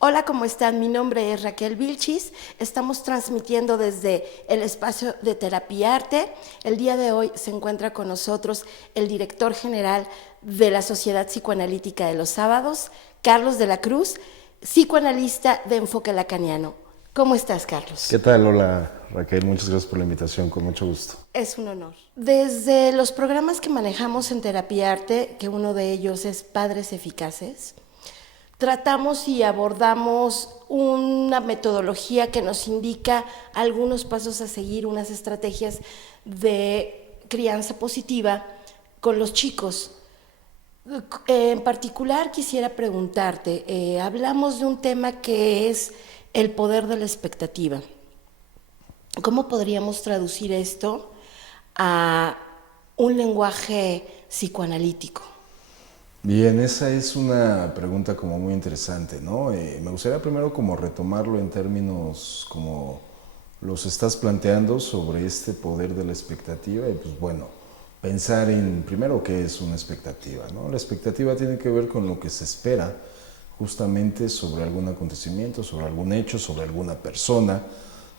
Hola, ¿cómo están? Mi nombre es Raquel Vilchis. Estamos transmitiendo desde el espacio de Terapia Arte. El día de hoy se encuentra con nosotros el director general de la Sociedad Psicoanalítica de los Sábados, Carlos de la Cruz, psicoanalista de enfoque lacaniano. ¿Cómo estás, ¿Qué Carlos? tal? Hola Raquel, muchas gracias por la invitación, con mucho gusto. Es un honor. Desde los programas que manejamos en Terapia Arte, que uno de ellos es Padres Eficaces, tratamos y abordamos una metodología que nos indica algunos pasos a seguir, unas estrategias de crianza positiva con los chicos. En particular quisiera preguntarte, hablamos de un tema que es el poder de la expectativa. ¿Cómo podríamos traducir esto a un lenguaje psicoanalítico? Bien, esa es una pregunta como muy interesante, ¿no? Me gustaría primero como retomarlo en términos como los estás planteando sobre este poder de la expectativa y pues bueno, pensar en primero qué es una expectativa, ¿no? La expectativa tiene que ver con lo que se espera justamente sobre algún acontecimiento, sobre algún hecho, sobre alguna persona,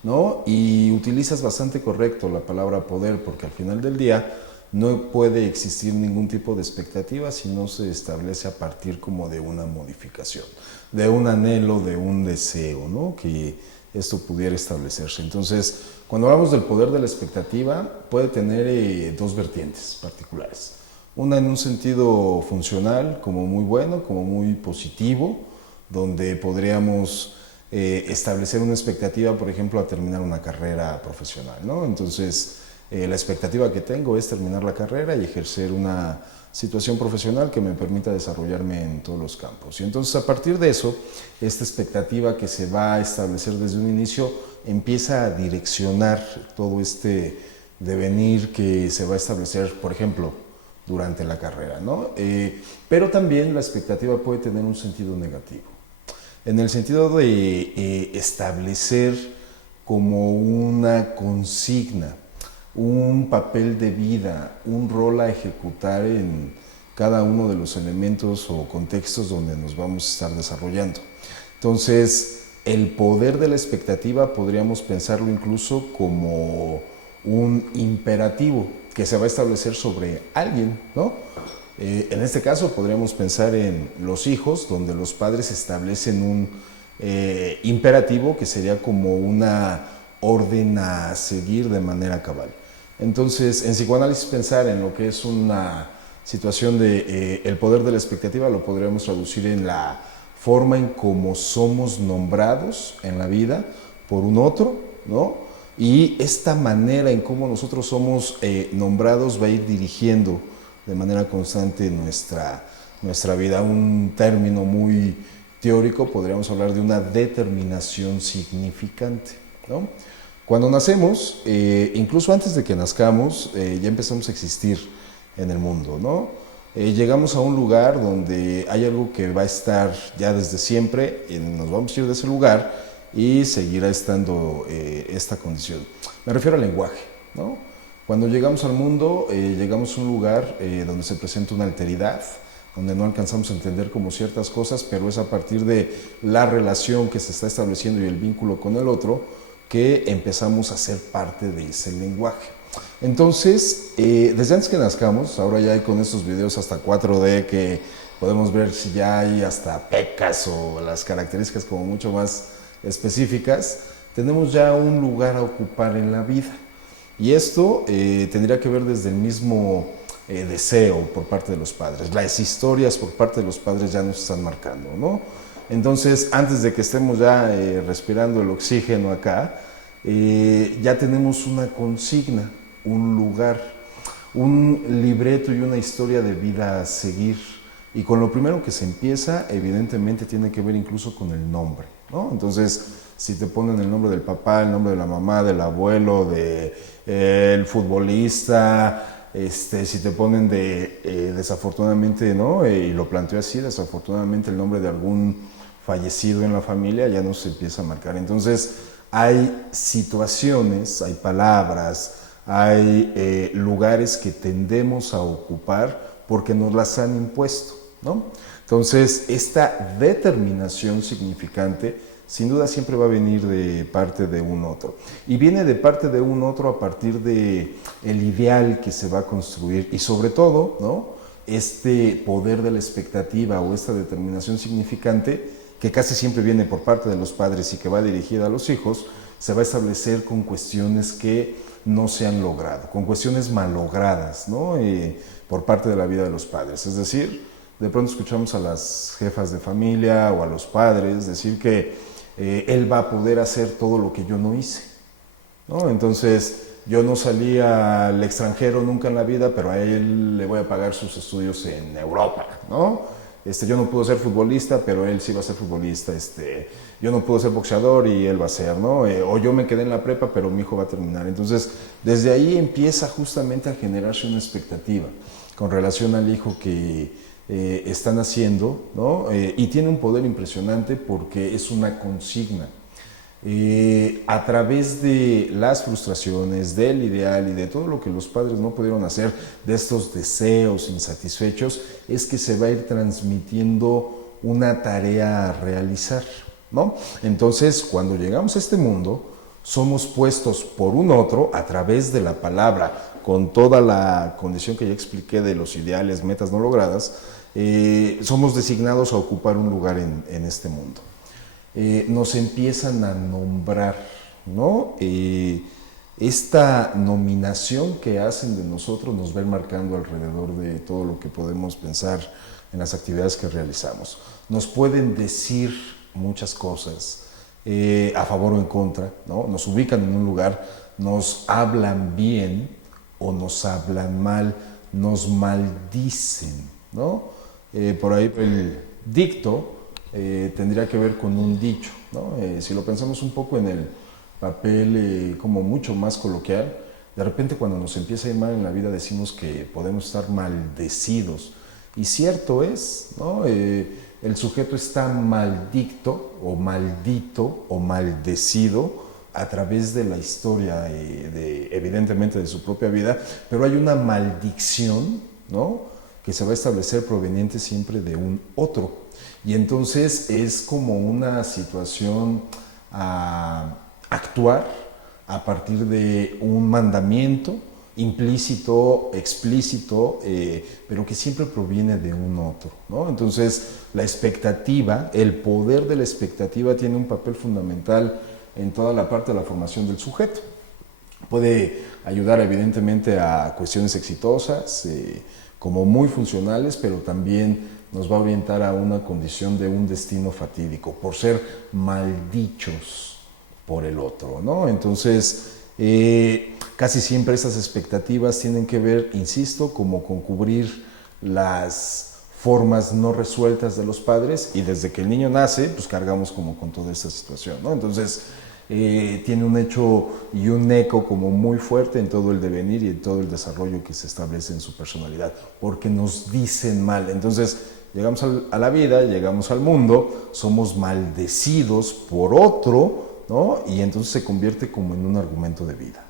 ¿no? Y utilizas bastante correcto la palabra poder porque al final del día no puede existir ningún tipo de expectativa si no se establece a partir como de una modificación, de un anhelo, de un deseo, ¿no? Que esto pudiera establecerse. Entonces, cuando hablamos del poder de la expectativa, puede tener dos vertientes particulares. Una en un sentido funcional, como muy bueno, como muy positivo, donde podríamos establecer una expectativa, por ejemplo, a terminar una carrera profesional, ¿no? Entonces, la expectativa que tengo es terminar la carrera y ejercer una situación profesional que me permita desarrollarme en todos los campos. Y entonces a partir de eso, esta expectativa que se va a establecer desde un inicio empieza a direccionar todo este devenir que se va a establecer, por ejemplo, durante la carrera, ¿no? Pero también la expectativa puede tener un sentido negativo, en el sentido de establecer como una consigna, un papel de vida, un rol a ejecutar en cada uno de los elementos o contextos donde nos vamos a estar desarrollando. Entonces, el poder de la expectativa podríamos pensarlo incluso como un imperativo que se va a establecer sobre alguien, ¿no? En este caso podríamos pensar en los hijos, donde los padres establecen un imperativo que sería como una orden a seguir de manera cabal. Entonces, en psicoanálisis pensar en lo que es una situación de el poder de la expectativa lo podríamos traducir en la forma en cómo somos nombrados en la vida por un otro, ¿no? Y esta manera en cómo nosotros somos nombrados va a ir dirigiendo de manera constante nuestra vida. Un término muy teórico, podríamos hablar de una determinación significante, ¿no? Cuando nacemos, incluso antes de que nazcamos, ya empezamos a existir en el mundo, ¿no? Llegamos a un lugar donde hay algo que va a estar ya desde siempre, y nos vamos a ir de ese lugar y seguirá estando esta condición. Me refiero al lenguaje, ¿no? Cuando llegamos al mundo, llegamos a un lugar donde se presenta una alteridad, donde no alcanzamos a entender como ciertas cosas, pero es a partir de la relación que se está estableciendo y el vínculo con el otro que empezamos a ser parte de ese lenguaje. Entonces, desde antes que nazcamos, ahora ya hay con estos videos hasta 4D que podemos ver si ya hay hasta pecas o las características como mucho más específicas, tenemos ya un lugar a ocupar en la vida. Y esto tendría que ver desde el mismo deseo por parte de los padres. Las historias por parte de los padres ya nos están marcando, ¿no? Entonces, antes de que estemos ya respirando el oxígeno acá, ya tenemos una consigna, un lugar, un libreto y una historia de vida a seguir. Y con lo primero que se empieza, evidentemente tiene que ver incluso con el nombre, ¿no? Entonces, si te ponen el nombre del papá, el nombre de la mamá, del abuelo, del futbolista, si te ponen desafortunadamente, ¿no? Y lo planteo así, desafortunadamente el nombre de algún fallecido en la familia ya nos empieza a marcar. Entonces, hay situaciones, hay palabras, hay lugares que tendemos a ocupar porque nos las han impuesto, ¿no? Entonces, esta determinación significante, sin duda siempre va a venir de parte de un otro. Y viene de parte de un otro a partir de el ideal que se va a construir y sobre todo, ¿no? Este poder de la expectativa o esta determinación significante que casi siempre viene por parte de los padres y que va dirigida a los hijos, se va a establecer con cuestiones que no se han logrado, con cuestiones malogradas, ¿no? Por parte de la vida de los padres. Es decir, de pronto escuchamos a las jefas de familia o a los padres decir que él va a poder hacer todo lo que yo no hice, ¿no? Entonces, yo no salí al extranjero nunca en la vida, pero a él le voy a pagar sus estudios en Europa, ¿no? Yo no puedo ser futbolista, pero él sí va a ser futbolista. Yo no puedo ser boxeador y él va a ser, ¿no? O yo me quedé en la prepa, pero mi hijo va a terminar. Entonces, desde ahí empieza justamente a generarse una expectativa con relación al hijo que están haciendo, ¿no? Y tiene un poder impresionante porque es una consigna. A través de las frustraciones, del ideal y de todo lo que los padres no pudieron hacer, de estos deseos insatisfechos, es que se va a ir transmitiendo una tarea a realizar, ¿no? Entonces, cuando llegamos a este mundo, somos puestos por un otro a través de la palabra, con toda la condición que ya expliqué de los ideales, metas no logradas, somos designados a ocupar un lugar en este mundo. Nos empiezan a nombrar, ¿no? Esta nominación que hacen de nosotros nos va a ir marcando alrededor de todo lo que podemos pensar en las actividades que realizamos. Nos pueden decir muchas cosas a favor o en contra, ¿no? Nos ubican en un lugar, nos hablan bien o nos hablan mal, nos maldicen, ¿no? Por ahí el dicto tendría que ver con un dicho, ¿no? Si lo pensamos un poco en el papel como mucho más coloquial, de repente cuando nos empieza a ir mal en la vida decimos que podemos estar maldecidos. Y cierto es, ¿no? El sujeto está maldicto o maldito o maldecido a través de la historia, evidentemente de su propia vida, pero hay una maldición, ¿no? Que se va a establecer proveniente siempre de un otro. Y entonces es como una situación a actuar a partir de un mandamiento implícito, explícito, pero que siempre proviene de un otro, ¿no? Entonces la expectativa, el poder de la expectativa tiene un papel fundamental en toda la parte de la formación del sujeto. Puede ayudar evidentemente a cuestiones exitosas, como muy funcionales, pero también nos va a orientar a una condición de un destino fatídico, por ser maldichos por el otro, ¿no? Entonces, casi siempre esas expectativas tienen que ver, insisto, como con cubrir las formas no resueltas de los padres, y desde que el niño nace, pues cargamos como con toda esta situación, ¿no? Entonces, tiene un hecho y un eco como muy fuerte en todo el devenir y en todo el desarrollo que se establece en su personalidad, porque nos dicen mal. Entonces, llegamos a la vida, llegamos al mundo, somos maldecidos por otro, ¿no? Y entonces se convierte como en un argumento de vida.